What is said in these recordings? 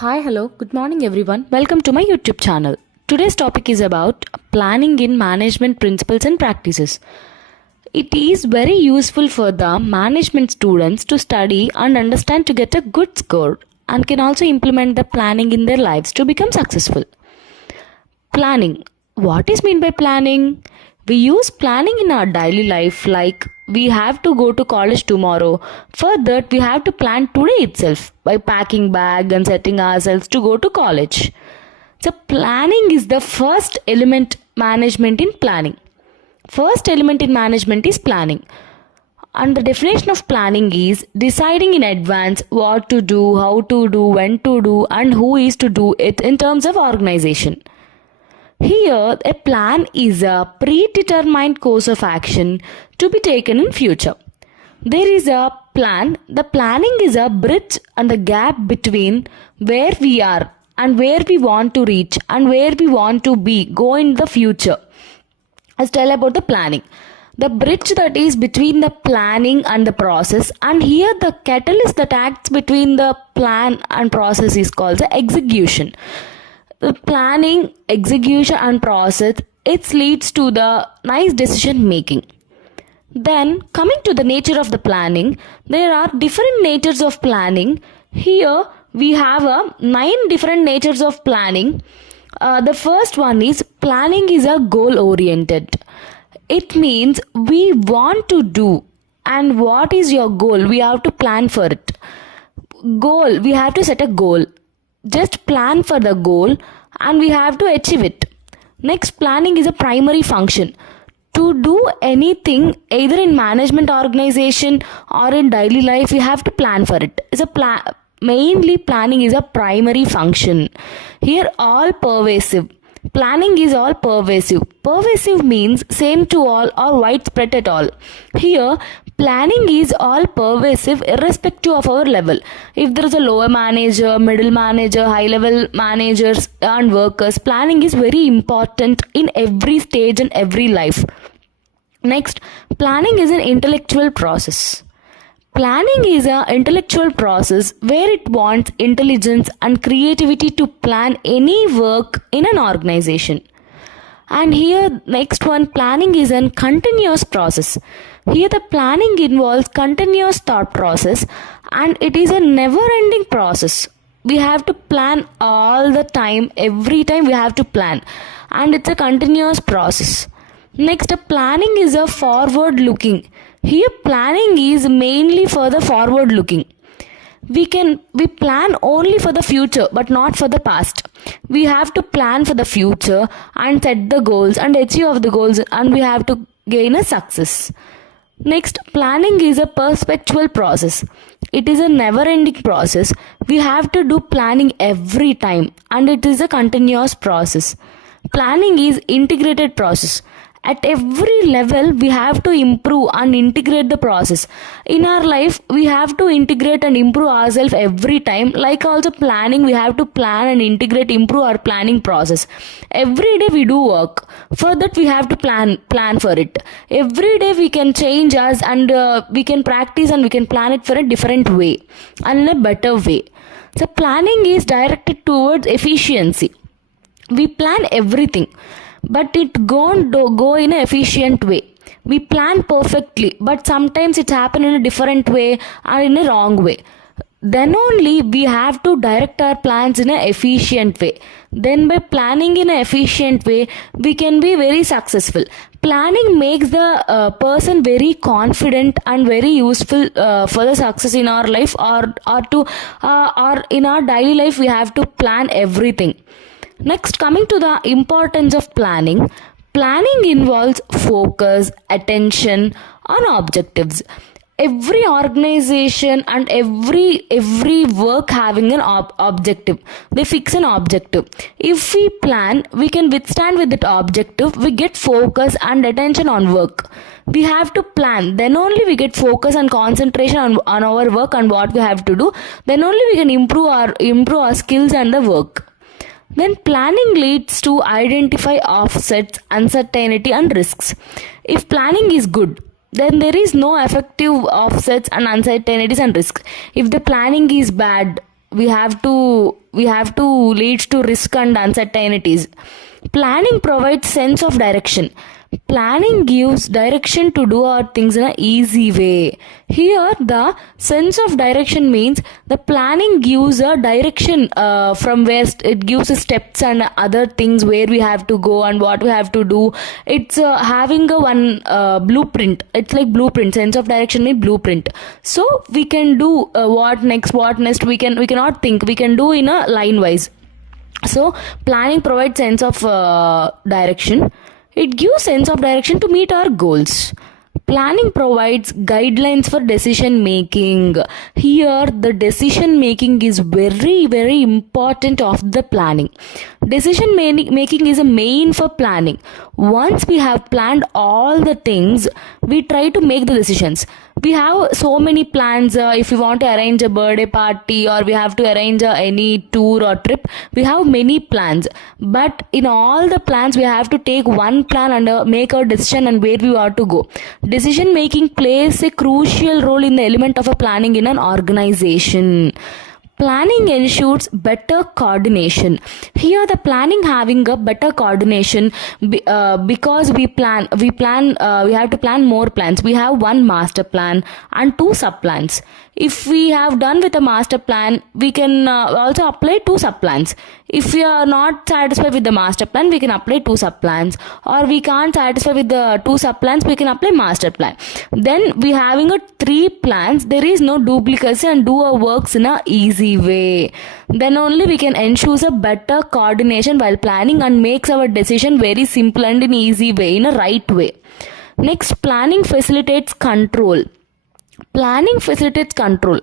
Hi, hello, good morning everyone. Welcome to my YouTube channel. Today's topic is about planning in management principles and practices. It is very useful for the management students to study and understand to get a good score and can also implement the planning in their lives to become successful. Planning. What is meant by planning? We use planning in our daily life like we have to go to college tomorrow. For that, we have to plan today itself by packing bag and setting ourselves to go to college. So planning is the first element management in planning. First element in management is planning. And the definition of planning is deciding in advance what to do, how to do, when to do, and who is to do it in terms of organization. Here, a plan is a predetermined course of action to be taken in future. There is a plan. The planning is a bridge and the gap between where we are and where we want to reach and where we want to go in the future. Let's tell about the planning. The bridge that is between the planning and the process, and here the catalyst that acts between the plan and process is called the execution. The planning, execution and process, it leads to the nice decision making. Then coming to the nature of the planning, there are different natures of planning. Here we have 9 different natures of planning. The first one is planning is a goal oriented. It means we want to do, and what is your goal? We have to plan for it. Goal, we have to set a goal. Just plan for the goal and we have to achieve it. Next, planning is a primary function. To do anything, either in management organization or in daily life, we have to plan for it. Mainly planning is a primary function. Here, all pervasive. Planning is all pervasive. Pervasive means same to all or widespread at all. Here, planning is all pervasive irrespective of our level. If there is a lower manager, middle manager, high level managers and workers, planning is very important in every stage and every life. Next, planning is an intellectual process. Planning is an intellectual process where it wants intelligence and creativity to plan any work in an organization. And here, next one, planning is a continuous process. Here the planning involves continuous thought process and it is a never-ending process. We have to plan all the time, every time we have to plan, and it's a continuous process. Next, planning is a forward-looking. Here planning is mainly for the forward looking. We plan only for the future but not for the past. We have to plan for the future and set the goals and achieve the goals, and we have to gain a success. Next, planning is a perpetual process. It is a never ending process. We have to do planning every time and it is a continuous process. Planning is integrated process. At every level, we have to improve and integrate the process. In our life, we have to integrate and improve ourselves every time. Like also planning, we have to plan and integrate, improve our planning process. Every day we do work. For that, we have to plan for it. Every day we can change us and we can practice and we can plan it for a different way and in a better way. So planning is directed towards efficiency. We plan everything, but it won't go in an efficient way. We plan perfectly, but sometimes it happens in a different way or in a wrong way. Then only we have to direct our plans in an efficient way. Then by planning in an efficient way, we can be very successful. Planning makes the person very confident and very useful for the success in our life or in our daily life. We have to plan everything. Next, coming to the importance of planning. Planning involves focus, attention on objectives. Every organization and every work having an objective. They fix an objective. If we plan, we can withstand with that objective. We get focus and attention on work. We have to plan. Then only we get focus and concentration on our work and what we have to do. Then only we can improve our skills and the work. Then planning leads to identify offsets, uncertainty and risks. If planning is good, then there is no effective offsets and uncertainties and risks. If the planning is bad, we have to leads to risk and uncertainties. Planning provides sense of direction. Planning gives direction to do our things in an easy way. Here, the sense of direction means the planning gives a direction from where it gives steps and other things where we have to go and what we have to do. It's having a one blueprint. It's like blueprint. Sense of direction means blueprint. So we can do what next, what next. We cannot think. We can do in a line wise. So planning provides sense of direction. It gives sense of direction to meet our goals. Planning provides guidelines for decision making. Here, the decision making is very, very important of the planning. Decision making is a main for planning. Once we have planned all the things, we try to make the decisions. We have so many plans. If we want to arrange a birthday party or we have to arrange any tour or trip, we have many plans. But in all the plans, we have to take one plan and make our decision and where we want to go. Decision making plays a crucial role in the element of a planning in an organization. Planning ensures better coordination. Here, the planning having a better coordination because we have to plan more plans. We have one master plan and two sub plans. If we have done with a master plan, we can also apply two sub plans. If we are not satisfied with the master plan, we can apply two sub plans, or we can't satisfy with the two sub plans, we can apply master plan. Then we having a three plans. There is no duplicacy and do our works in a easy way. Then only we can ensure a better coordination while planning and makes our decision very simple and in easy way, in a right way. Next, planning facilitates control. Planning facilitates control.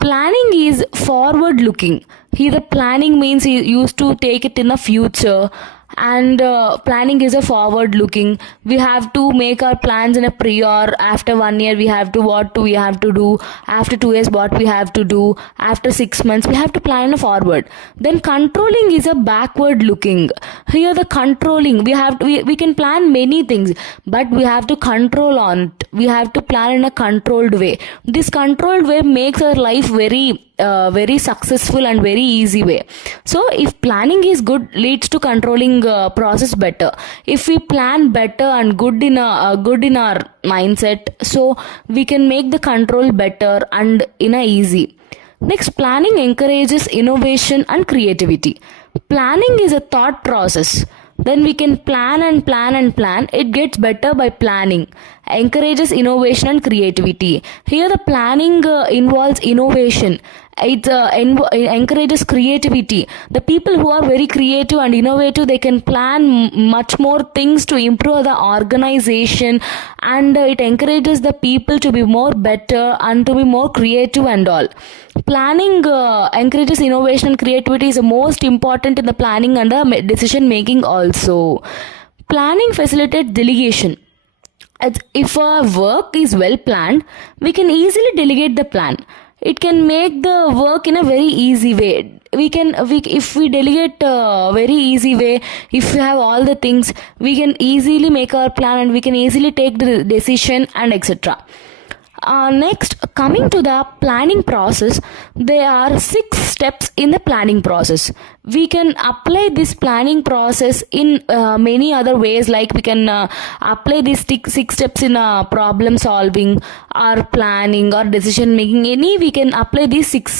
Planning is forward looking. Here the planning means you used to take it in the future, and planning is a forward looking. We have to make our plans in a prior. After 1 year we have to we have to do. After 2 years what we have to do. After 6 months we have to plan a forward. Then controlling is a backward looking. Here the controlling, we can plan many things, but we have to control on it. We have to plan in a controlled way. This controlled way makes our life very successful and very easy way. So if planning is good, leads to controlling process better. If we plan better and good in our mindset, so we can make the control better and in a easy. Next, planning encourages innovation and creativity. Planning is a thought process. Then we can plan and plan and plan. It gets better by planning. Encourages innovation and creativity. Here the planning involves innovation. It encourages creativity. The people who are very creative and innovative, they can plan much more things to improve the organization, and it encourages the people to be more better and to be more creative and all. Planning encourages innovation and creativity is most important in the planning and the decision making also. Planning facilitates delegation. If our work is well planned, we can easily delegate the plan. It can make the work in a very easy way. If we delegate very easy way, if we have all the things, we can easily make our plan and we can easily take the decision and etc. Next, coming to the planning process, there are 6 steps in the planning process. We can apply this planning process in many other ways, like we can apply these 6 steps in problem solving or planning or decision making. We can apply these 6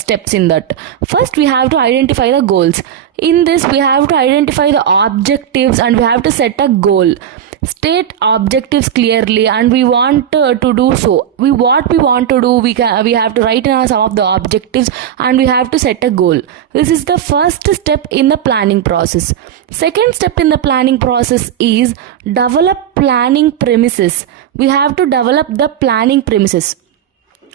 steps in that. First, we have to identify the goals. In this, we have to identify the objectives and we have to set a goal. State objectives clearly, and we want to do so. What we want to do, we have to write in some of the objectives and we have to set a goal. This is the first step in the planning process. Second step in the planning process is develop planning premises. We have to develop the planning premises.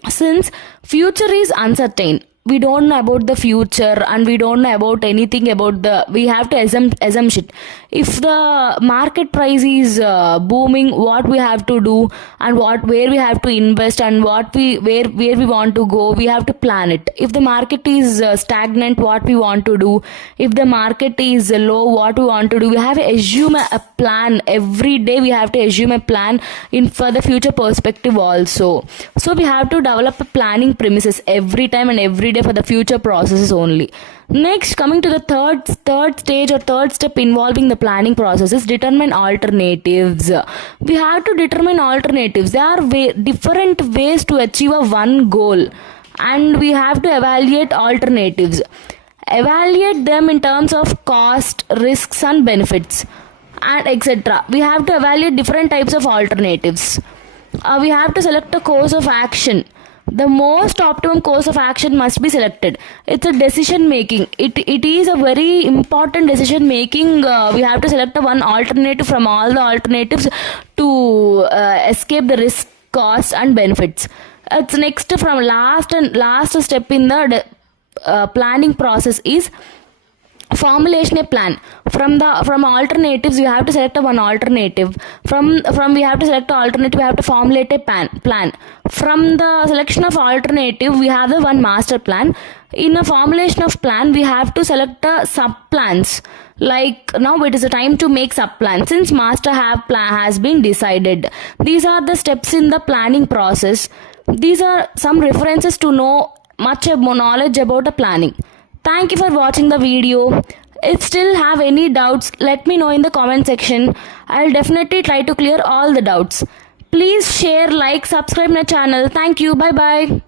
Since future is uncertain, we don't know about the future and we don't know about anything about we have to assume it. If the market price is booming, what we have to do and where we have to invest and where we want to go, we have to plan it. If the market is stagnant, what we want to do. If the market is low, what we want to do. We have to assume a plan. Every day we have to assume a plan for the future perspective also. So we have to develop a planning premises every time and every day for the future processes only. Next, coming to the third stage or third step involving the planning process is determine alternatives. We have to determine alternatives. There are different ways to achieve a one goal, and we have to evaluate alternatives. Evaluate them in terms of cost, risks, and benefits, and etc. We have to evaluate different types of alternatives. We have to select a course of action. The most optimum course of action must be selected. It's a decision making. It is a very important decision making. We have to select one alternative from all the alternatives to escape the risk, cost, and benefits. It's next from last step in the planning process is formulation a plan. From alternatives we have to select one alternative. From we have to select an alternative, we have to formulate a plan. From the selection of alternative we have the one master plan. In a formulation of plan we have to select sub plans. Like now it is a time to make sub plans since master plan has been decided. These are the steps in the planning process. These are some references to know much more knowledge about the planning. Thank you for watching the video. If still have any doubts, let me know in the comment section. I'll definitely try to clear all the doubts. Please share, like, subscribe my channel. Thank you. Bye bye.